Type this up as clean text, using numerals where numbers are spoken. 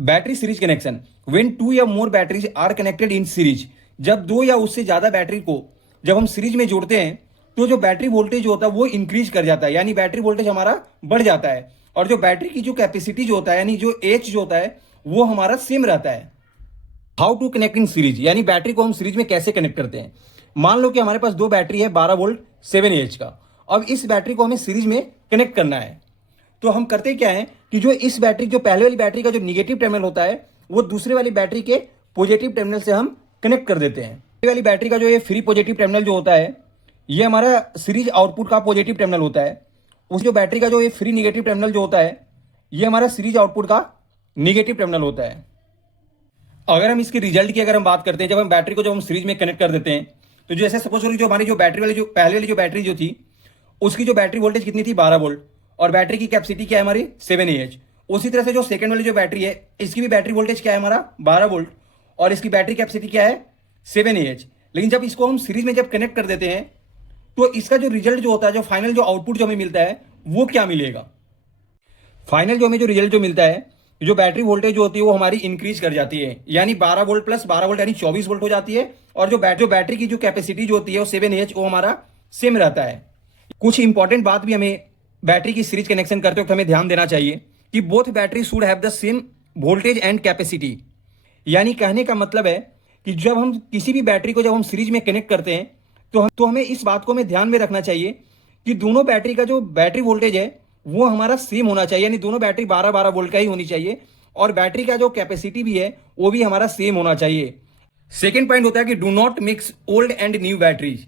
Battery series connection, when two or more batteries are connected in series, जब दो या उससे ज्यादा बैटरी को जब हम सीरीज में जोड़ते हैं तो जो बैटरी वोल्टेज होता है वो इंक्रीज कर जाता है, यानी बैटरी वोल्टेज हमारा बढ़ जाता है, और जो बैटरी की जो कैपेसिटी जो होता है यानी जो एच जो होता है वो हमारा सेम रहता है। How to connect in series, यानी बैटरी को हम सीरीज में कैसे कनेक्ट करते हैं। मान लो कि हमारे पास दो बैटरी है 12 वोल्ट 7Ah का। अब इस बैटरी को हमें सीरीज में कनेक्ट करना है, तो हम करते क्या है कि जो इस बैटरी जो पहले वाली बैटरी का जो निगेटिव टर्मिनल होता है वो दूसरे वाली बैटरी के पॉजिटिव टर्मिनल से हम कनेक्ट कर देते हैं। पहले वाली बैटरी का जो ये फ्री पॉजिटिव टर्मिनल जो होता है ये हमारा सीरीज आउटपुट का पॉजिटिव टर्मिनल होता है। उस जो बैटरी का जो ये फ्री निगेटिव टर्मिनल जो होता है ये हमारा सीरीज आउटपुट का निगेटिव टर्मिनल होता है। अगर हम इसके रिजल्ट की अगर हम बात करते हैं, जब हम बैटरी को जब हम सीरीज में कनेक्ट कर देते हैं तो जैसे सपोज करो जो हमारी जो बैटरी वाली जो पहले वाली जो बैटरी जो थी उसकी जो बैटरी वोल्टेज कितनी थी 12 वोल्ट, और बैटरी की कैपेसिटी क्या है हमारी 7Ah। उसी तरह से जो सेकंड वाली जो बैटरी है इसकी भी बैटरी वोल्टेज क्या है हमारा 12 वोल्ट, और इसकी बैटरी कैपेसिटी क्या है 7Ah। लेकिन जब इसको हम सीरीज में जब कनेक्ट कर देते हैं तो इसका जो रिजल्ट जो होता है, जो फाइनल जो आउटपुट जो हमें मिलता है वो क्या मिलेगा। फाइनल जो हमें जो रिजल्ट जो मिलता है, जो बैटरी वोल्टेज जो होती है वो हमारी इंक्रीज कर जाती है, यानी 12 वोल्ट प्लस 12 वोल्ट यानी 24 वोल्ट हो जाती है, और जो बैटरी की जो कैपेसिटी जो होती है वो 7Ah वो हमारा सेम रहता है। कुछ इंपॉर्टेंट बात भी हमें बैटरी की सीरीज कनेक्शन करते वक्त हमें ध्यान देना चाहिए कि both battery should have the same voltage and capacity. यानी कहने का मतलब है कि जब हम किसी भी बैटरी को जब हम सीरीज में कनेक्ट करते हैं तो हमें इस बात को हमें ध्यान में रखना चाहिए कि दोनों बैटरी का जो बैटरी वोल्टेज है वो हमारा सेम होना चाहिए, यानी दोनों बैटरी 12-12 वोल्ट का ही होनी चाहिए, और बैटरी का जो कैपेसिटी भी है वो भी हमारा सेम होना चाहिए। सेकेंड पॉइंट होता है कि do not mix old and new batteries.